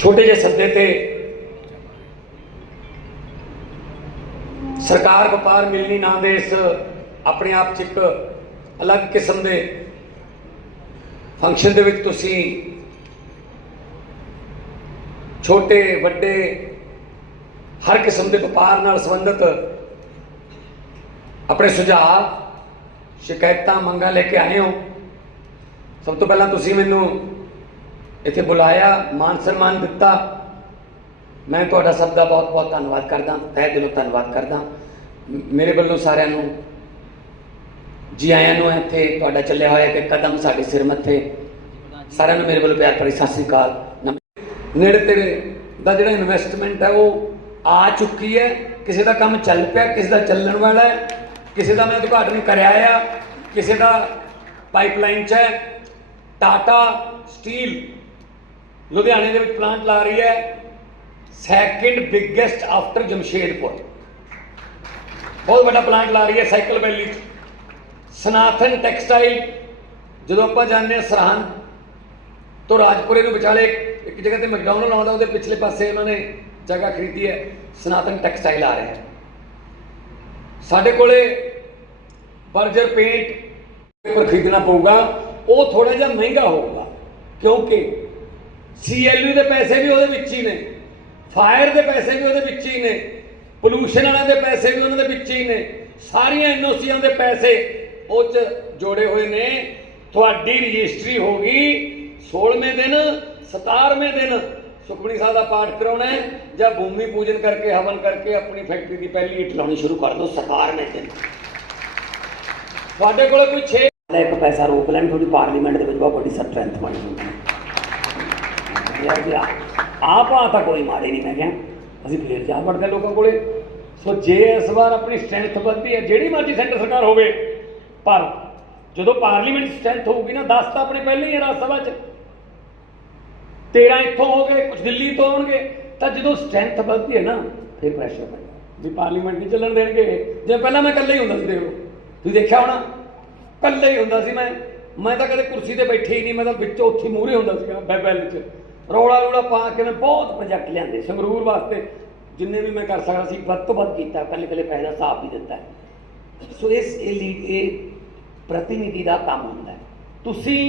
ਛੋਟੇ ਜਿਹੇ ਸੱਦੇ ਤੇ ਸਰਕਾਰ ਵਪਾਰ ਮਿਲਣੀ ਨਾਂ ਦੇ ਇਸ ਆਪਣੇ ਆਪ 'ਚ ਇੱਕ ਅਲੱਗ ਕਿਸਮ ਦੇ ਫੰਕਸ਼ਨ ਦੇ ਵਿੱਚ ਤੁਸੀਂ ਛੋਟੇ, ਵੱਡੇ, ਹਰ ਕਿਸਮ ਦੇ ਵਪਾਰ ਨਾਲ ਸੰਬੰਧਿਤ ਆਪਣੇ ਸੁਝਾਅ, ਸ਼ਿਕਾਇਤਾਂ, ਮੰਗਾਂ ਲੈ ਕੇ ਆਏ ਹੋ। ਸਭ ਤੋਂ ਪਹਿਲਾਂ ਤੁਸੀਂ ਮੈਨੂੰ ਇੱਥੇ ਬੁਲਾਇਆ, ਮਾਨ ਸਨਮਾਨ ਦਿੱਤਾ। ਮੈਂ ਤੁਹਾਡਾ ਸਭ ਦਾ ਬਹੁਤ ਬਹੁਤ ਧੰਨਵਾਦ ਕਰਦਾ। ਤਹਿ ਦਿਲੋਂ ਧੰਨਵਾਦ ਕਰਦਾ। ਮੇਰੇ ਵੱਲੋਂ ਸਾਰਿਆਂ ਨੂੰ ਜੀ ਆਇਆਂ ਨੂੰ ਇੱਥੇ ਤੁਹਾਡਾ ਚੱਲਿਆ ਹੋਇਆ ਕਿ ਕਦਮ ਸਾਡੇ ਸਿਰ ਮੱਥੇ। ਸਾਰਿਆਂ ਨੂੰ ਮੇਰੇ ਵੱਲੋਂ ਪਿਆਰ ਭਰੀ ਸਤਿ ਸ੍ਰੀ ਅਕਾਲ। ਨਮ- ਨੇੜੇ ਤੇੜੇ ਦਾ ਜਿਹੜਾ ਇਨਵੈਸਟਮੈਂਟ ਹੈ, ਉਹ ਆ ਚੁੱਕੀ ਹੈ। ਕਿਸੇ ਦਾ ਕੰਮ ਚੱਲ ਪਿਆ, ਕਿਸੇ ਦਾ ਚੱਲਣ ਵਾਲਾ ਹੈ। ਕਿਸੇ ਦਾ ਮੈਂ ਉਦਘਾਟਨ ਕਰਿਆ ਆ। ਕਿਸੇ ਦਾ ਪਾਈਪਲਾਈਨ 'ਚ ਹੈ। ਟਾਟਾ ਸਟੀਲ ਲੁਧਿਆਣੇ ਦੇ ਵਿੱਚ ਪਲਾਂਟ ਲਾ ਰਹੀ ਹੈ ਸੈਕਿੰਡ ਬਿਗੇਸਟ ਆਫਟਰ ਜਮਸ਼ੇਦਪੁਰ। ਬਹੁਤ ਵੱਡਾ ਪਲਾਂਟ ਲਾ ਰਹੀ ਹੈ ਸਾਈਕਲ ਵੈਲੀ 'ਚ ਸਨਾਥਨ ਟੈਕਸਟਾਈਲ ਜਦੋਂ ਆਪਾਂ ਜਾਂਦੇ ਹਾਂ ਸਰਹੰਦ ਤੋਂ ਰਾਜਪੁਰੇ ਨੂੰ ਵਿਚਾਲੇ, ਇੱਕ ਜਗ੍ਹਾ ਤੇ ਮੈਕਡੋਨਲਡ ਆਉਂਦਾ ਉਹਦੇ ਪਿਛਲੇ ਪਾਸੇ ਉਹਨਾਂ ਨੇ ਜਗ੍ਹਾ ਖਰੀਦੀ ਹੈ, ਸਨਾਤਨ ਟੈਕਸਟਾਈਲ ਆ ਰਿਹਾ ਹੈ। ਸਾਡੇ ਕੋਲੇ ਬਰਜਰ ਪੇਂਟ ਪੇਪਰ ਖਰੀਦਣਾ ਪਊਗਾ, ਉਹ ਥੋੜਾ ਜਿਹਾ ਮਹਿੰਗਾ ਹੋਊਗਾ, ਕਿਉਂਕਿ ਸੀਐਲਯੂ ਦੇ ਪੈਸੇ ਵੀ ਉਹਦੇ ਵਿੱਚ ਹੀ ਨੇ। ਫਾਇਰ ਦੇ ਪੈਸੇ ਵੀ ਉਹਦੇ ਵਿੱਚ ਹੀ ਨੇ। ਪੋਲੂਸ਼ਨ ਵਾਲਿਆਂ ਦੇ ਪੈਸੇ ਵੀ ਉਹਨਾਂ ਦੇ ਵਿੱਚ ਹੀ ਨੇ। ਸਾਰੀਆਂ ਐਨਓਸੀਆਂ ਦੇ ਪੈਸੇ ਉਹ ਚ ਜੋੜੇ ਹੋਏ ਨੇ। ਤੁਹਾਡੀ ਰਜਿਸਟਰੀ ਹੋ ਗਈ 16ਵੇਂ ਦਿਨ 17ਵੇਂ ਦਿਨ ਸੁਖਮਨੀ ਸਾਹਿਬ ਦਾ ਪਾਠ ਕਰਾਉਣਾ ਹੈ ਜਾਂ ਭੂਮੀ ਪੂਜਨ ਕਰਕੇ, ਹਵਨ ਕਰਕੇ ਆਪਣੀ ਫੈਕਟਰੀ ਦੀ ਪਹਿਲੀ ਇੱਟ ਲਾਉਣੀ ਸ਼ੁਰੂ ਕਰ ਦਿਓ 17ਵੇਂ ਦਿਨ। ਤੁਹਾਡੇ ਕੋਲੇ ਕੋਈ 6 ਇੱਕ ਪੈਸਾ ਰੋਕ ਲੈਣ, ਤੁਹਾਡੀ ਪਾਰਲੀਮੈਂਟ ਦੇ ਵਿੱਚ ਬਹੁਤ ਵੱਡੀ ਸਟਰੈਂਥ ਬਣ ਹੁੰਦੀ ਯਾਰ ਜੀ ਆਪ ਆ ਤਾਂ ਕੋਈ ਮਾੜੇ ਨਹੀਂ ਮੈਂ ਕਿਹਾ। ਅਸੀਂ ਫੇਰ ਜਾ ਵੜਦੇ ਲੋਕਾਂ ਕੋਲੇ। ਸੋ ਜੇ ਇਸ ਵਾਰ ਆਪਣੀ ਸਟਰੈਂਥ ਵੱਧਦੀ ਹੈ, ਜਿਹੜੀ ਮਰਜ਼ੀ ਸੈਂਟਰ ਸਰਕਾਰ ਹੋਵੇ, ਪਰ ਜਦੋਂ ਪਾਰਲੀਮੈਂਟ ਸਟਰੈਂਥ ਹੋਊਗੀ ਨਾ 10 ਤਾਂ ਆਪਣੇ ਪਹਿਲੇ ਹੀ ਹੈ ਰਾਜ ਸਭਾ 'ਚ। 13 ਇੱਥੋਂ ਹੋ ਗਏ ਕੁਝ ਦਿੱਲੀ ਤੋਂ ਆਉਣਗੇ, ਤਾਂ ਜਦੋਂ ਸਟਰੈਂਥ ਵੱਧਦੀ ਹੈ ਨਾ, ਫਿਰ ਪ੍ਰੈਸ਼ਰ ਪੈਂਦਾ। ਵੀ ਪਾਰਲੀਮੈਂਟ ਨਹੀਂ ਚੱਲਣ ਦੇਣਗੇ। ਜੇ ਪਹਿਲਾਂ ਮੈਂ ਇਕੱਲੇ ਹੀ ਹੁੰਦਾ ਸੀ, ਦੇਖ ਤੁਸੀਂ ਦੇਖਿਆ ਹੋਣਾ, ਇਕੱਲੇ ਹੀ ਹੁੰਦਾ ਸੀ ਮੈਂ। ਮੈਂ ਤਾਂ ਕਦੇ ਕੁਰਸੀ ਤੇ ਬੈਠੇ ਹੀ ਨਹੀਂ, ਮੈਂ ਤਾਂ ਵਿੱਚੋਂ ਉੱਥੇ ਮੂਹਰੇ ਹੁੰਦਾ ਸੀਗਾ, ਬੈਬੈਲ 'ਚ। ਰੌਲਾ ਰੌਲਾ ਪਾ ਕੇ ਮੈਂ ਬਹੁਤ ਪ੍ਰੋਜੈਕਟ ਲਿਆਂਦੇ, ਸੰਗਰੂਰ ਵਾਸਤੇ ਜਿੰਨੇ ਵੀ ਮੈਂ ਕਰ ਸਕਦਾ ਸੀ, ਵੱਧ ਤੋਂ ਵੱਧ ਕੀਤਾ ਕੱਲੇ ਕੱਲੇ ਪੈਸੇ ਦਾ ਹਿਸਾਬ ਵੀ ਦਿੱਤਾ। ਸੋ ਇਸ ਇਹ ਇਹ ਪ੍ਰਤੀਨਿਧੀ ਦਾ ਕੰਮ ਹੁੰਦਾ ਤੁਸੀਂ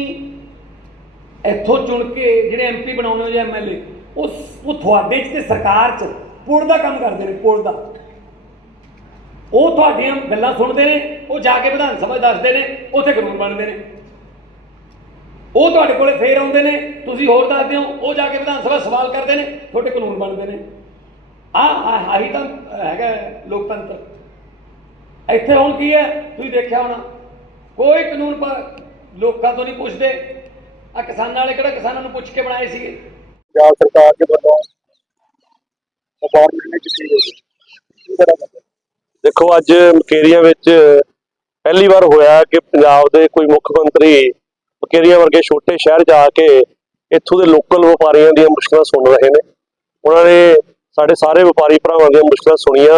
ਇੱਥੋਂ ਚੁਣ ਕੇ ਜਿਹੜੇ ਐਮਪੀ ਬਣਾਉਣੇ ਹੋ ਜਾਂ ਐਮਐਲਏ ਉਹ ਉਹ ਤੁਹਾਡੇ 'ਚ ਤੇ ਸਰਕਾਰ 'ਚ ਪੁਲ ਦਾ ਕੰਮ ਕਰਦੇ ਨੇ, ਪੁਲ ਦਾ। ਉਹ ਤੁਹਾਡੀਆਂ ਗੱਲਾਂ ਸੁਣਦੇ ਨੇ, ਉਹ ਜਾ ਕੇ ਵਿਧਾਨ ਸਭਾ ਦੱਸਦੇ ਨੇ, ਉੱਥੇ ਕਾਨੂੰਨ ਬਣਦੇ ਨੇ। ਉਹ ਤੁਹਾਡੇ ਕੋਲੇ ਫੇਰ ਆਉਂਦੇ ਨੇ ਤੁਸੀਂ ਹੋਰ ਦੱਸਦੇ ਹੋ ਉਹ ਜਾ ਕੇ ਵਿਧਾਨ ਸਭਾ ਸਵਾਲ ਕਰਦੇ ਨੇ ਤੁਹਾਡੇ ਕਾਨੂੰਨ ਬਣਦੇ ਨੇ। ਆ ਆਹੀ ਤਾਂ ਹੈਗਾ ਲੋਕਤੰਤਰ। ਇੱਥੇ ਹੁਣ ਕੀ ਹੈ? ਤੁਸੀਂ ਦੇਖਿਆ ਹੋਣਾ ਕੋਈ ਕਾਨੂੰਨ ਪਰ ਲੋਕਾਂ ਤੋਂ ਨਹੀਂ ਪੁੱਛਦੇ। ਆ ਕਿਸਾਨਾਂ ਵਾਲੇ ਕਿਹੜਾ ਕਿਸਾਨਾਂ ਨੂੰ ਪੁੱਛ ਕੇ ਬਣਾਏ ਸੀਗੇ? ਪੰਜਾਬ ਸਰਕਾਰ ਦੇ ਵੱਲੋਂ ਵਪਾਰ ਮਿਲਣੀ ਕੀਤੀ ਕਰਾਂ ਦੇਖੋ ਅੱਜ ਮਕੇਰੀਆਂ ਵਿੱਚ ਪਹਿਲੀ ਵਾਰ ਹੋਇਆ ਕਿ ਪੰਜਾਬ ਦੇ ਕੋਈ ਮੁੱਖ ਮੰਤਰੀ ਮਕੇਰੀਆਂ ਵਰਗੇ ਛੋਟੇ ਸ਼ਹਿਰ ਜਾ ਕੇ ਇੱਥੋਂ ਦੇ ਲੋਕਲ ਵਪਾਰੀਆਂ ਦੀਆਂ ਮੁਸ਼ਕਲਾਂ ਸੁਣ ਰਹੇ ਨੇ। ਉਹਨਾਂ ਨੇ ਸਾਡੇ ਸਾਰੇ ਵਪਾਰੀ ਭਰਾਵਾਂ ਦੀਆਂ ਮੁਸ਼ਕਲਾਂ ਸੁਣੀਆਂ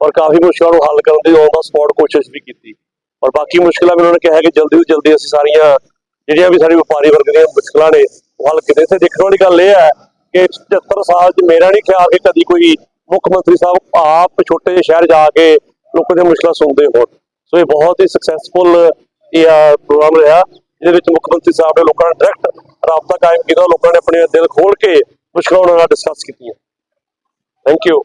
ਔਰ ਕਾਫੀ ਮੁਸ਼ਕਲਾਂ ਨੂੰ ਹੱਲ ਕਰਨ ਦੀ ਔਨ ਦਾ ਸਪੌਟ ਕੋਸ਼ਿਸ਼ ਵੀ ਕੀਤੀ। ਔਰ ਬਾਕੀ ਮੁਸ਼ਕਲਾਂ ਵੀ ਉਹਨਾਂ ਨੇ ਕਿਹਾ ਕਿ ਜਲਦੀ ਤੋਂ ਜਲਦੀ ਅਸੀਂ ਸਾਰੀਆਂ ਜਿਹੜੀਆਂ ਵੀ ਸਾਡੇ ਵਪਾਰੀ ਵਰਗ ਦੀਆਂ ਮੁਸ਼ਕਲਾਂ ਨੇ ਉਹ ਹੱਲ ਕੀਤੇ ਇੱਥੇ ਦੇਖਣ ਵਾਲੀ ਗੱਲ ਇਹ ਹੈ ਕਿ 75 ਸਾਲ 'ਚ ਮੇਰਾ ਨਹੀਂ ਖਿਆਲ ਕਿ ਕਦੀ ਕੋਈ ਮੁੱਖ ਮੰਤਰੀ ਸਾਹਿਬ ਆਪ ਛੋਟੇ ਜਿਹੇ ਸ਼ਹਿਰ ਜਾ ਕੇ ਲੋਕਾਂ ਦੀਆਂ ਮੁਸ਼ਕਲਾਂ ਸੁਣਦੇ ਹੋਣ। ਸੋ ਇਹ ਬਹੁਤ ਹੀ ਸਕਸੈਸਫੁਲ ਇਹ ਪ੍ਰੋਗਰਾਮ ਰਿਹਾ। ਇਹਦੇ ਵਿੱਚ ਮੁੱਖ ਮੰਤਰੀ ਸਾਹਿਬ ਨੇ ਲੋਕਾਂ ਨਾਲ ਡਾਇਰੈਕਟ ਰਾਬਤਾ ਕਾਇਮ ਕੀਤਾ, ਲੋਕਾਂ ਨੇ ਆਪਣੇ ਦਿਲ ਖੋਲ ਕੇ ਮੁਸ਼ਕਲਾਂ ਉਹਨਾਂ ਨਾਲ ਡਿਸਕਸ ਕੀਤੀਆਂ। Thank you